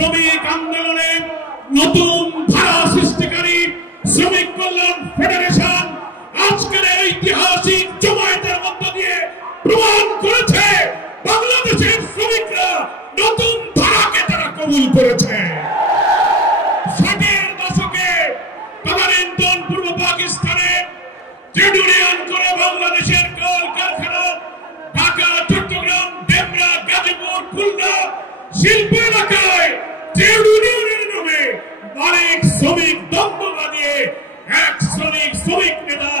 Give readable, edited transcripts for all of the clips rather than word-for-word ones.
শ্রমিক আন্দোলনে নতুন ধারা সৃষ্টিকারী শ্রমিক কল্যাণ ফেডারেশন আজকের ঐতিহাসিক জমায়েতের মধ্য দিয়ে প্রমাণ করেছে বাংলাদেশের শ্রমিকরা নতুন ধারাকে তারা কবুল করেছে। 60-এর দশকে তদানীন্তন পূর্ব পাকিস্তানে ট্রেড ইউনিয়ন করে বাংলাদেশের কল কারখানা ঢাকা, চট্টগ্রাম, ডেমরা, গাজীপুর, খুলনা শিল্প এলাকায় ট্রেড ইউনিয়নের নামে মালিক শ্রমিক দ্বন্দ্ব বাঁধিয়ে এক শ্রমিক নেতা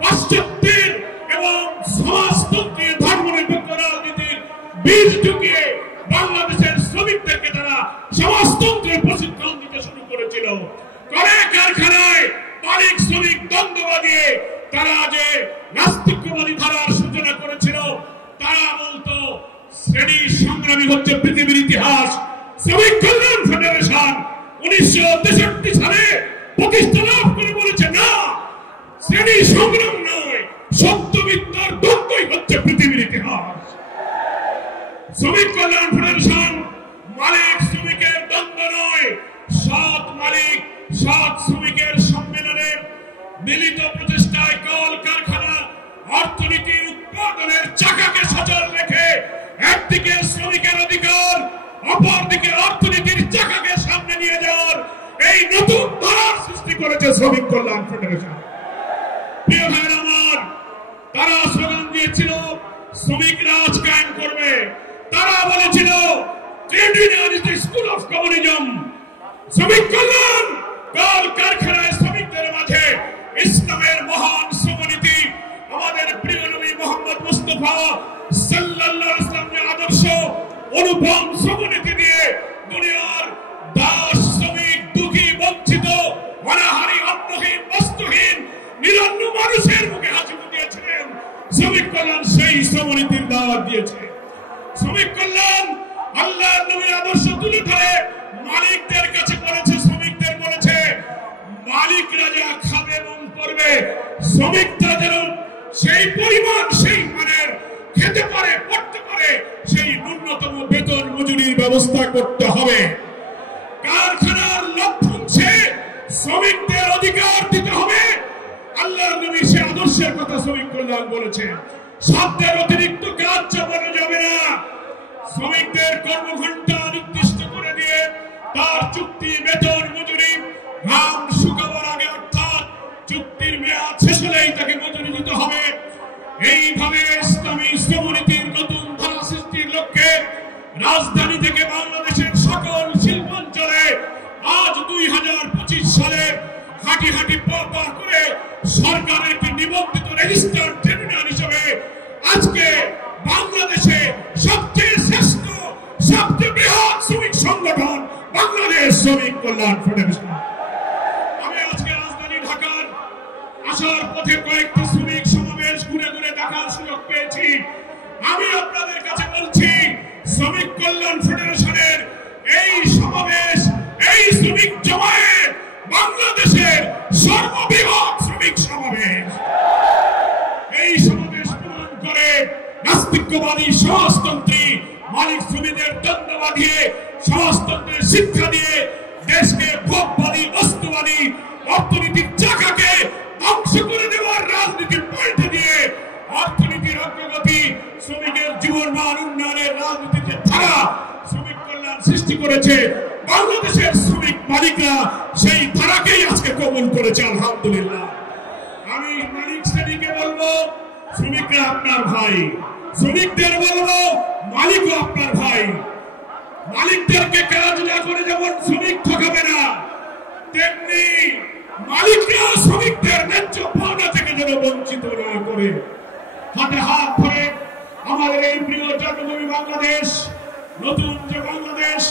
পাশ্চাত্যের এবং সমাজতন্ত্রের ধর্মনিরপেক্ষ রাজনীতির বীজ ঢুকিয়ে বাংলাদেশের শ্রমিকদেরকে তারা সমাজতন্ত্রের প্রশিক্ষণ দিতে শুরু করেছিল। করে কারখানায় মালিক শ্রমিক দ্বন্দ্ব বাঁধিয়ে তারা যে নাস্তিক্যবাদী ধারার সূচনা করেছিল, তারা বলতো শ্রেণী সংগ্রামী হচ্ছে পৃথিবীর ইতিহাস। শ্রমিক কল্যাণ ফেডারেশন 1963 সালে প্রতিষ্ঠা লাভ করে বলেছে, না, শ্রেণী সংগ্রাম নয়, সত্যমিথ্যার দ্বন্দ্বই হচ্ছে পৃথিবীর ইতিহাস। শ্রমিক কল্যাণ ফেডারেশন মালিক শ্রমিকের দ্বন্দ্ব নয়, সৎ মালিক সৎ শ্রমিকের সম্মেলনে মিলিত প্রচেষ্টায় কল কারখানা অর্থনীতির উৎপাদনের চাকাকে সচল রেখে একদিকে শ্রমিকের অধিকার, অপরদিকে অর্থনীতির চাকাকে সামনে নিয়ে যাওয়ার এই নতুন ধারার সৃষ্টি করেছে শ্রমিক কল্যাণ ফেডারেশন। প্রিয় ভাইয়ের আমার, তারা স্লোগান দিয়েছিল শ্রমিক রাজ কায়েম করবে। তারা বলেছিল trade union is the school of communism. শ্রমিক কল্যাণ কল কারখানায় শ্রমিকদের মাঝে ইসলামের মহান শ্রমনীতি, আমাদের প্রিয় নবী মুহাম্মদ মুস্তাফা সাল্লাল্লাহু আলাইহি ওয়াসাল্লামের আদর্শ অনুপম শ্রমনীতি দিয়ে দুনিয়ার দাস, শ্রমিক, দুঃখী, বঞ্চিত, অনাহারী, অন্নহীন, বস্ত্রহীন নিরন্ন মানুষের মুখে হাসি ফুটিয়েছিলেন। শ্রমিক কল্যাণ সেই শ্রমনীতির দাওয়াত দিয়েছে। শ্রমিক কল্যাণ আল্লাহর নবীর আদর্শ তুলে ধরে মালিকদের কাছে বলেছে, শ্রমিকদের বলেছে, মালিকরা যা খাবে এবং করবে শ্রমিকরা যেন সেই পরিমাণ, সেই মানের খেতে পারে, পড়তে পারে, সেই ন্যূনতম বেতন মজুরির ব্যবস্থা করতে হবে। কারখানার লভ্যাংশে শ্রমিকদের অধিকার দিতে হবে। আল্লাহর নবী সে আদর্শের কথা শ্রমিক কল্যাণ বলেছে। সাধ্যের অতিরিক্ত কাজ চাপানো যাবে না। শ্রমিকদের কর্মঘণ্টা নির্দিষ্ট করে দিয়ে তার চুক্তি, বেতন, মজুরি ঘাম শুকাবার আগে, অর্থাৎ চুক্তির মেয়াদ শেষ হলেই তাকে মজুরি দিতে হবে। এইভাবে ইসলামী শ্রমনীতির নতুন ধারা সৃষ্টির লক্ষ্যে রাজধানী থেকে বাংলাদেশের সকল শিল্পাঞ্চলে আজ 2025 সালে হাঁটি হাঁটি পা করে সরকারের একটি নিবন্ধিত রেজিস্টার্ড ট্রেড ইউনিয়ন হিসেবে আজকে বাংলাদেশে সবচেয়ে শ্রেষ্ঠ, সবচেয়ে বৃহৎ শ্রমিক সংগঠন বাংলাদেশ শ্রমিক কল্যাণ ফেডারেশন। আমি আজকে রাজধানী ঢাকার আসার পথে কয়েকটি শ্রমিক সমাবেশ ঘুরে ঘুরে দেখার সুযোগ পেয়েছি। আমি আপনাদের কাছে বলছি, শ্রমিক কল্যাণ ফেডারেশনের এই সমাবেশ, এই শ্রমিক জমায়েত বাংলাদেশের সর্ববৃহৎ শ্রমিক সমাবেশ। এই সমাবেশ প্রমাণ করে নাস্তিক্যবাদী সমাজতন্ত্রী মালিক শ্রমিকদের দ্বন্দ্ব বাঁধিয়ে সমাজতন্ত্রের শিক্ষা দিয়ে দেশকে ভোগবাদী, বস্তুবাদী অর্থনীতির চাকাকে ধ্বংস করে দেওয়ার রাজনীতির পাল্টে দিয়ে অর্থনীতির অগ্রগতি, শ্রমিকের জীবনমান উন্নয়নের রাজনীতির যে ধারা শ্রমিক কল্যাণ সৃষ্টি করেছে, বাংলাদেশের শ্রমিক মালিকরা সেই ধারাকেই আজকে কবুল করেছে। আলহামদুলিল্লাহ। আমি মালিক শ্রেণীকে বলবো, শ্রমিকরা আপনার ভাই। শ্রমিকদের বলবো, মালিকও আপনার ভাই। মালিকদেরকে কাজ না করে যেমন শ্রমিক ঠকাবে না, তেমনি মালিকরা শ্রমিকদের ন্যায্য পাওনা থেকে যেন বঞ্চিত না করে। হাতে হাত ধরে আমাদের এই প্রিয় জন্মভূমি বাংলাদেশ, নতুন যে বাংলাদেশ,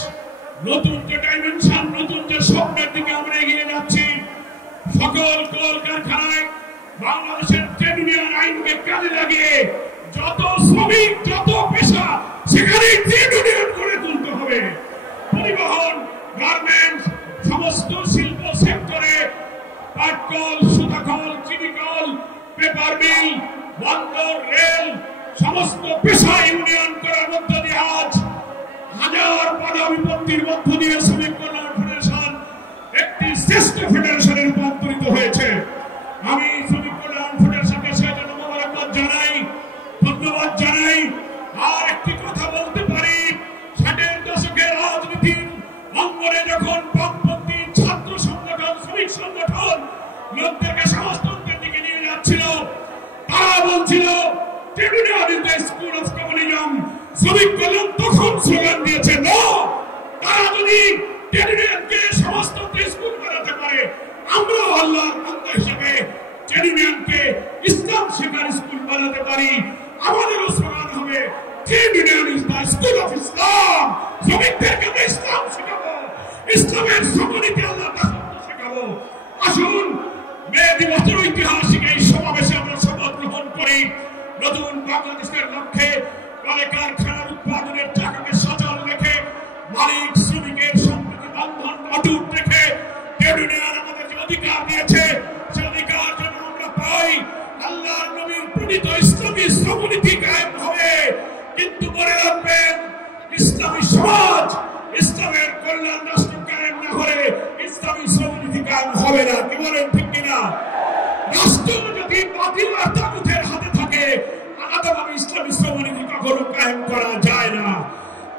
নতুন যে ডাইমেনশন, নতুন যে স্বপ্নের দিকে আমরা এগিয়ে যাচ্ছি। সকল কল কারখানায় বাংলাদেশের ট্রেড ইউনিয়ন আইনকে কাজে লাগিয়ে যত শ্রমিক, যত পেশা, সেখানেই ট্রেড ইউনিয়ন গড়ে তুলতে হবে। পরিবহন, গার্মেন্টস, সমস্ত শিল্প সেক্টরে পাটকল, সুতাকল, চিনিকল, পেপার মিল, বন্দর, রেল, সমস্ত পেশা ইউনিয়ন করার মধ্য দিয়ে আজ হাজার বাধা বিপত্তির মধ্য দিয়ে শ্রমিক কল্যাণ ফেডারেশন একটি শ্রেষ্ঠ ফেডারেশনে রূপান্তরিত হয়েছে। আমি শ্রমিক কল্যাণ ফেডারেশনকে সেজন্য মোবারকবাদ জানাই, ধন্যবাদ জানাই। আর একটি কথা বলতে পারি, 60-এর দশকের রাজনীতির অঙ্গনে যখন বামপন্থী ছাত্র সংগঠন, শ্রমিক সংগঠন লোকদেরকে সমাজতন্ত্রের দিকে নিয়ে যাচ্ছিল, তারা বলছিল trade union is the school of communism. শ্রমিক কল্যাণ তখন স্লোগান দিয়েছে না, তারা যদি ট্রেড ইউনিয়নকে সমাজতন্ত্রের স্কুল বানাতে পারে, আমরা আল্লাহর বান্দা হিসেবে ট্রেড ইউনিয়নকে ইসলাম শেখার স্কুল বানাতে পারি। আমাদেরও স্লোগান হবে trade union is the school of Islam. শ্রমিকদেরকে আমরা ইসলাম শেখাবো, ইসলামের সমনীতি আল্লাহ শেখাবো। আসুন মে দিবসের ঐতিহাসিক এই সমাবেশে আমরা শপথ গ্রহণ করি। নতুন বাংলাদেশের লক্ষ্যে কলে কারখানার উৎপাদনের টাকাকে সচল রেখে, মালিক শ্রমিকের সম্প্রীতি বন্ধন অটুট রেখে ট্রেড ইউনিয়ন আমাদের যে অধিকার দিয়েছে, সে অধিকার যেন আমরা পাই। আল্লাহর নবীর প্রণীত ইসলামী সমনীতি কায়েম হবে। কিন্তু মনে রাখবেন, ইসলামী সমাজ, ইসলামের কল্যাণ রাষ্ট্র কায়েম না হলে ইসলামী সমনীতি কায়েম হবে না। কি বলেন, ঠিক কিনা? রাষ্ট্র যদি বাতিল আর তাগুতের হাতে থাকে, আলাদাভাবে ইসলামী সমনীতি কখনো কায়েম করা যায় না।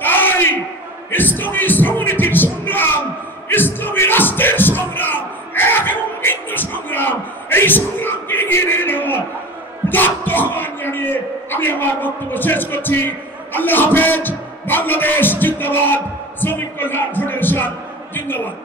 তাই ইসলামী সমনীতির সংগ্রাম, ইসলামী রাষ্ট্রের সংগ্রাম, এক এবং ভিন্ন সংগ্রাম, এই সংগ্রামকে এগিয়ে নিয়ে যাওয়া উদাত্ত আহ্বান জানিয়ে আমি আমার বক্তব্য শেষ করছি। আল্লাহ হাফেজ। বাংলাদেশ জিন্দাবাদ। শ্রমিক কল্যাণ ফেডারেশন জিন্দাবাদ।